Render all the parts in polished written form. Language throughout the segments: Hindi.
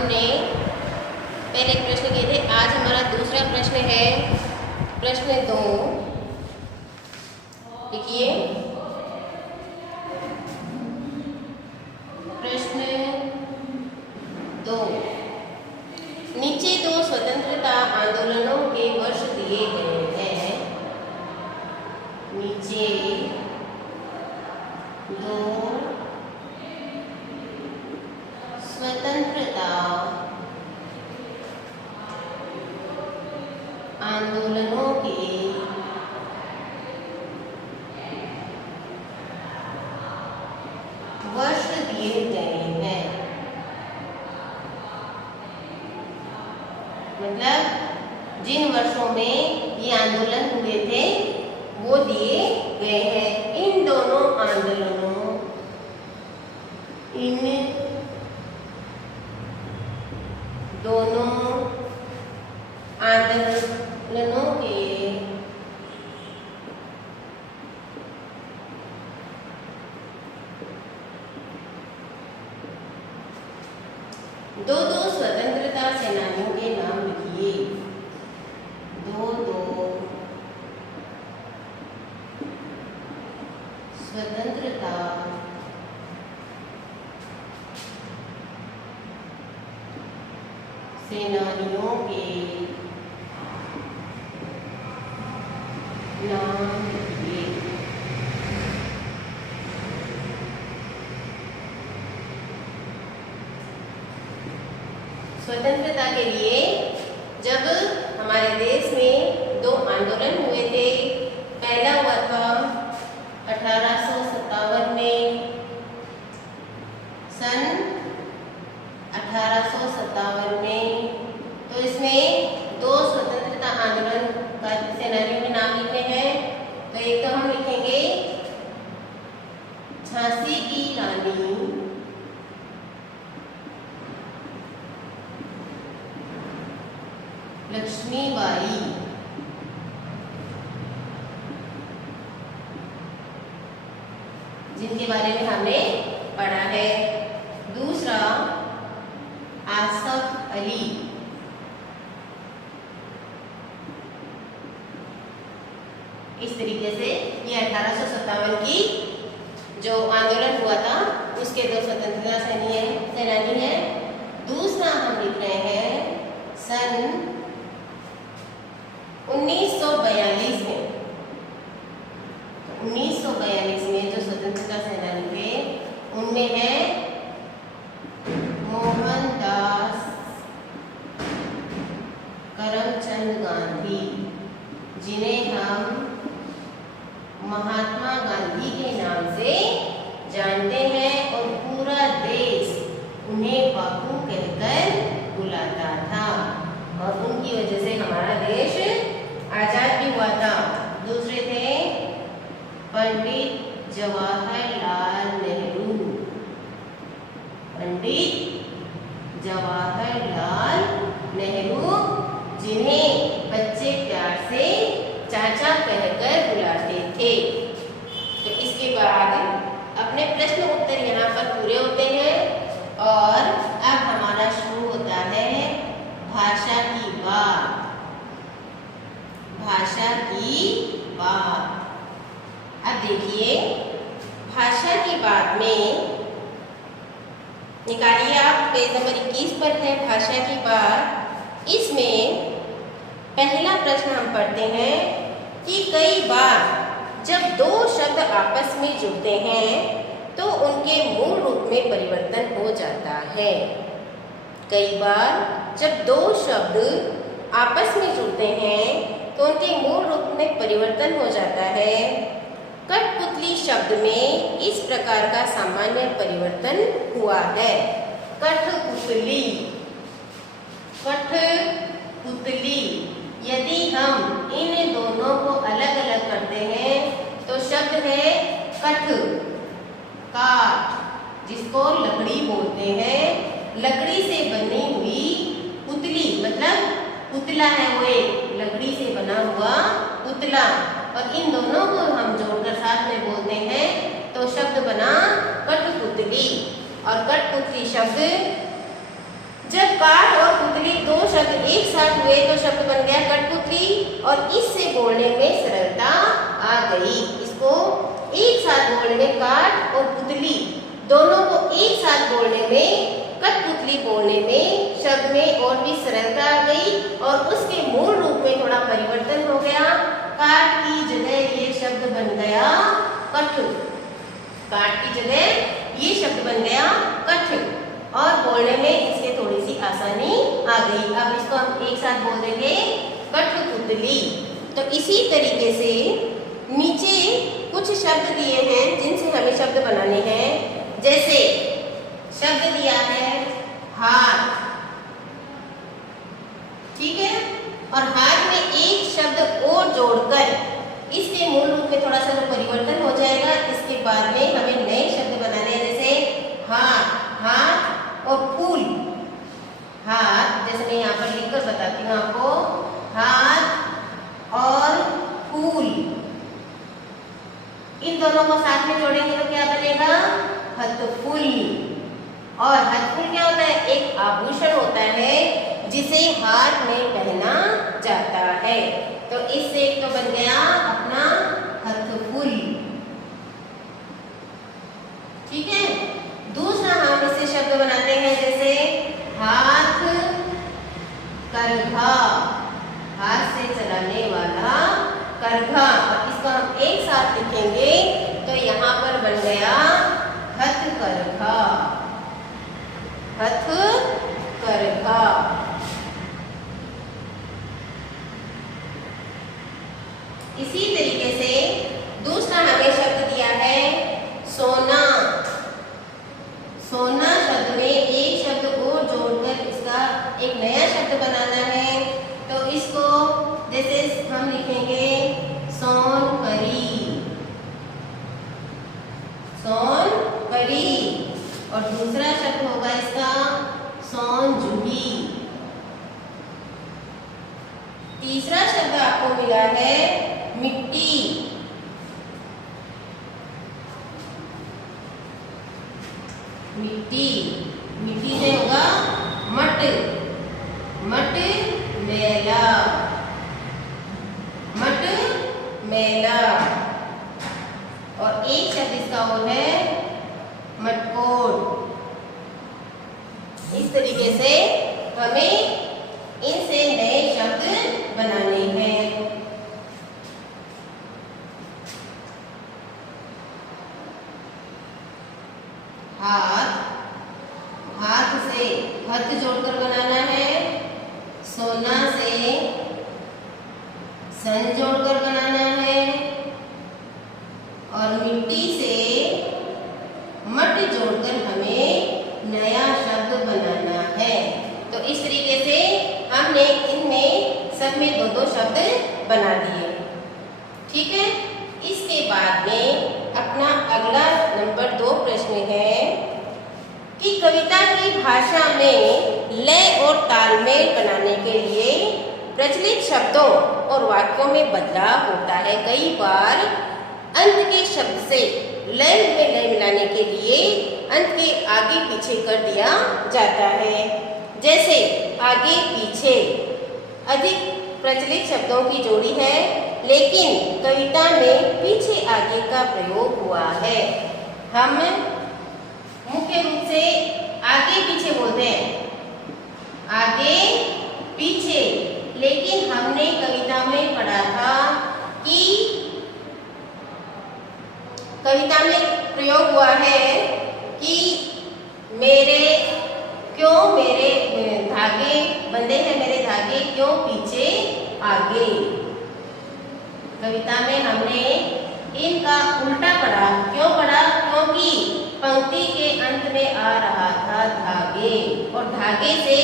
हमने पहले प्रश्न किए थे, आज हमारा दूसरा प्रश्न है प्रश्न 2। लिखिए प्रश्न 2। नीचे दो स्वतंत्रता आंदोलनों के वर्ष दिए गए हैं। नीचे दो स्वतंत्रता आंदोलनों के वर्ष दिए गए हैं। मतलब जिन वर्षों में ये आंदोलन हुए थे वो दिए गए हैं। इन दोनों आंदोलनों के दो स्वतंत्रता सेनानियों के नाम लिखिए। दो स्वतंत्रता सेनानियों के नाम लिखिए। स्वतंत्रता के लिए जब हमारे देश में दो आंदोलन हुए थे, पहला हुआ था 1857 में, सन 1857 में। तो इसमें दो स्वतंत्रता आंदोलन का सेनानियों के नाम लिखने हैं। तो एक तो हम लिखेंगे झांसी की रानी लक्ष्मीबाई, जिनके बारे में हमने पढ़ा है। दूसरा आसफ अली, इस तरीके से ये 1857 की जो आंदोलन हुआ था उसके दो स्वतंत्रता सेनानी हैं। दूसरा हम लिख रहे हैं सन 1942 में। 1942 में जो स्वतंत्रता सेनानी थे उनमें है मोहनदास करमचंद गांधी, जिन्हें हम महात्मा गांधी के नाम से जानते हैं और पूरा देश उन्हें बापू कहकर बुलाता था और उनकी वजह से हमारा देश आजाद भी हुआ था। दूसरे थे पंडित जवाहरलाल नेहरू। पंडित जवाहरलाल नेहरू, जिन्हें बच्चे प्यार से चाचा कहकर बुलाते थे। तो इसके बाद अपने प्रश्न उत्तर यहाँ पर पूरे होते हैं और अब हमारा शुरू होता है भाषा की बात। भाषा की बात। अब देखिए भाषा की बात में निकालिए आप, पेज नंबर 21 पर है भाषा की बात। इसमें पहला प्रश्न हम पढ़ते हैं कि कई बार जब दो शब्द आपस में जुड़ते हैं तो उनके मूल रूप में परिवर्तन हो जाता है। कई बार जब दो शब्द आपस में जुड़ते हैं तो उनके मूल रूप में परिवर्तन हो जाता है। कठपुतली शब्द में इस प्रकार का सामान्य परिवर्तन हुआ है। कठपुतली, कठपुतली। यदि हम इन दोनों को अलग अलग करते हैं तो शब्द है कठ, काठ, जिसको लकड़ी बोलते हैं। लकड़ी से बनी हुई पुतली, मतलब पुतला है वो एक लकड़ी से बना हुआ पुतला, और इन दोनों को हम जोड़कर साथ में बोलते हैं तो शब्द बना कठपुतली। और कठपुतली शब्द जब काठ और पुतली दो शब्द एक साथ हुए तो शब्द बन गया कठपुतली और इससे बोलने में सरलता आ गई। इसको एक साथ बोलने में काठ और पुतली दोनों को एक साथ बोलने में कठपुतली बोलने में शब्द में और भी सरलता आ गई और उसके मूल रूप में थोड़ा परिवर्तन हो गया। काठ की जगह ये शब्द बन गया कठ। काठ की जगह ये शब्द बन गया कठ और बोलने में इसके थोड़ी सी आसानी आ गई। अब इसको हम एक साथ बोल देंगे कठपुतली। तो इसी तरीके से नीचे कुछ शब्द दिए हैं जिनसे हमें शब्द बनाने हैं। जैसे शब्द दिया है हाथ, ठीक है, और हाथ में एक शब्द और जोड़कर इसके मूल रूप में थोड़ा सा जो परिवर्तन हो जाएगा। इसके बाद में हमें नए शब्द बनाने हैं जैसे हाथ, हाथ और फूल। हाथ जैसे मैं यहाँ पर लिखकर बताती हूँ आपको, हाथ और फूल, इन दोनों को साथ में जोड़ेंगे तो क्या बनेगा हथफुल। और हथफुल क्या होता है, एक आभूषण होता है जिसे हाथ में पहना जाता है। तो इससे एक तो बन गया अपना हथफुल, ठीक है। दूसरा हम इससे शब्द बनाते हैं जैसे हाथ करघा, हाथ से चलाने वाला करघा। और इसको हम एक साथ लिखेंगे तो यहाँ पर बन गया हथकरघा, हथकरघा। इसी तरीके से दूसरा हमें शब्द दिया है सोना। सोना शब्द में एक शब्द और जोड़कर इसका एक नया शब्द बनाना है। तो इसको जैसे हम लिखेंगे सोनपरी, सोनपरी। और दूसरा शब्द होगा इसका सोनजूही। तीसरा शब्द आपको मिला है मिट्टी। मिट्टी, मिट्टी से होगा मट, मट मैला, मट मैला। और एक शब्द इसका और है मटकोर। इस तरीके से हमें इनसे नए शब्द बनाने हैं। हाथ, हाथ से हथ जोड़कर बनाना है। सोना से सन जोड़कर बनाना है। और मिट्टी से मट जोड़कर हमें नया शब्द बनाना है। तो इस तरीके से हमने इनमें सब में दो दो शब्द बना दिए, ठीक है। इसके बाद में अपना अगला नंबर 2 प्रश्न है कि कविता की भाषा में लय और तालमेल बनाने के लिए प्रचलित शब्दों और वाक्यों में बदलाव होता है। कई बार अंत के शब्द से लय में लय मिलाने के लिए अंत के आगे पीछे कर दिया जाता है। जैसे आगे पीछे अधिक प्रचलित शब्दों की जोड़ी है, लेकिन कविता में पीछे आगे का प्रयोग हुआ है। हम मुख्य रूप से आगे पीछे बोलते हैं, आगे पीछे। लेकिन हमने कविता में पढ़ा था कि कविता में प्रयोग हुआ है कि मेरे क्यों मेरे धागे बंधे हैं, मेरे धागे क्यों पीछे आगे। कविता में हमने इनका उल्टा पढ़ा। क्यों पढ़ा? क्योंकि पंक्ति के अंत में आ रहा था धागे, और धागे से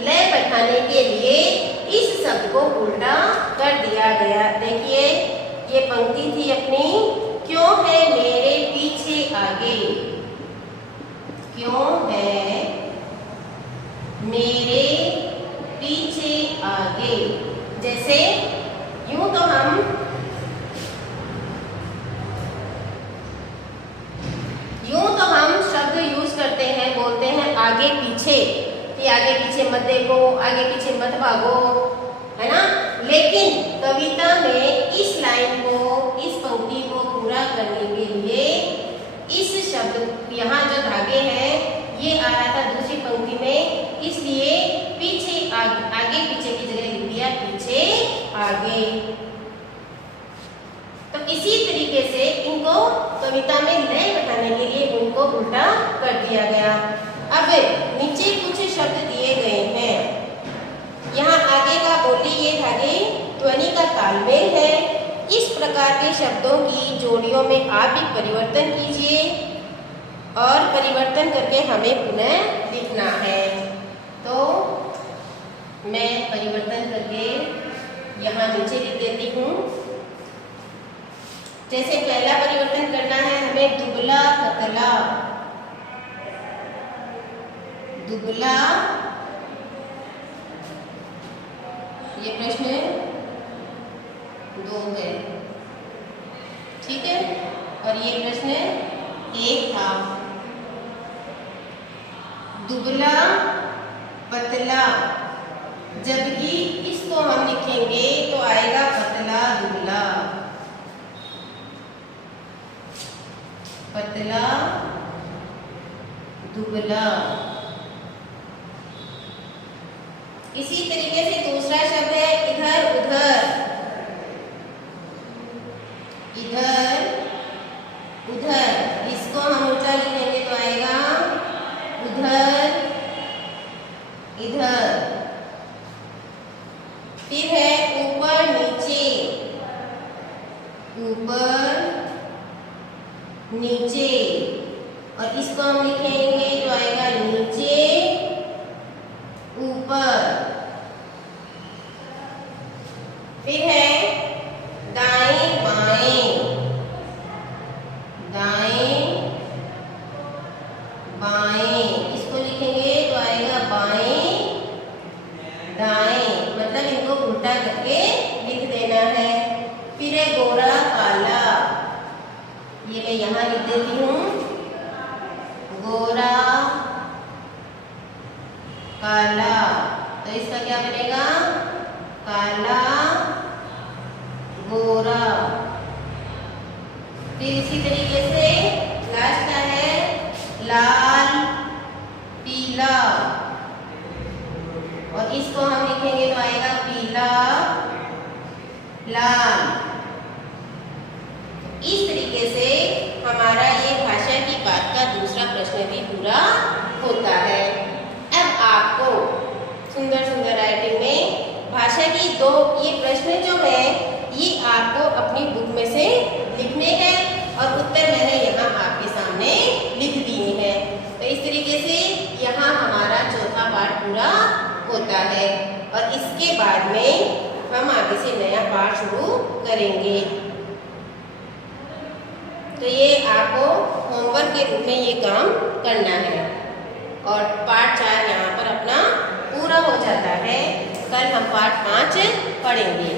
लय बैठाने के लिए इस शब्द को उल्टा कर दिया गया। देखिए ये पंक्ति थी अपनी, क्यों है मेरे पीछे आगे, क्यों है मेरे पीछे आगे। जैसे यूं तो हम शब्द यूज करते हैं, बोलते हैं आगे पीछे, कि आगे पीछे मत देखो, आगे पीछे मत भागो, है ना। लेकिन कविता में इस लाइन को, इस पंक्ति को पूरा करने के लिए इस शब्द, यहाँ जो धागे हैं ये आ रहा था दूसरी पंक्ति में, इसलिए पीछे आगे पीछे की जगह लिख दिया पीछे आगे। तो इसी तरीके से इनको कविता में लय बैठाने के लिए उनको उल्टा कर दिया गया। अब नीचे कुछ शब्द दिए गए हैं, यहाँ आगे का बोली ये धागे ध्वनि का तालमेल है। इस प्रकार के शब्दों की जोड़ियों में आप भी परिवर्तन कीजिए और परिवर्तन करके हमें पुनः लिखना है। तो मैं परिवर्तन करके यहाँ नीचे लिख देती हूँ। जैसे पहला परिवर्तन करना है हमें, दुबला पतला, दुबला, ये प्रश्न 2 है, ठीक है। और ये प्रश्न 1 था, दुबला पतला, जबकि इसको हम लिखेंगे तो आएगा पतला दुबला, पतला दुबला। इसी तरीके से दूसरा शब्द है इधर उधर, इधर उधर, इसको हम ऊंचा लिखेंगे तो आएगा उधर इधर। फिर है ऊपर नीचे, ऊपर नीचे, और इसको हम लिखेंगे तो आएगा नीचे ऊपर। फिर है दाएं बाएं, दाएं बाएं, इसको लिखेंगे तो आएगा बाएं दाएं, मतलब इनको उल्टा करके लिख देना है। फिर है गोरा काला, ये मैं यहाँ लिख देती हूँ, गोरा काला, तो इसका क्या बनेगा, काला गोरा। फिर इसी तरीके से लास्ट का है लाल पीला, और इसको हम लिखेंगे तो आएगा पीला लाल। इस तरीके से हमारा ये भाषा की बात का दूसरा प्रश्न भी पूरा होता है। अब आपको सुंदर सुंदर राइटिंग में भाषा की 2 ये प्रश्न जो है ये आपको अपनी बुक में से लिखने हैं और उत्तर मैंने यहाँ आपके सामने लिख दिए हैं। तो इस तरीके से यहाँ हमारा चौथा पाठ पूरा होता है और इसके बाद में हम आगे से नया पाठ शुरू करेंगे। तो ये आपको होमवर्क के रूप में ये काम करना है और पाठ 4 यहाँ पर अपना पूरा हो जाता है। कल हम पाठ 5 पढ़ेंगे।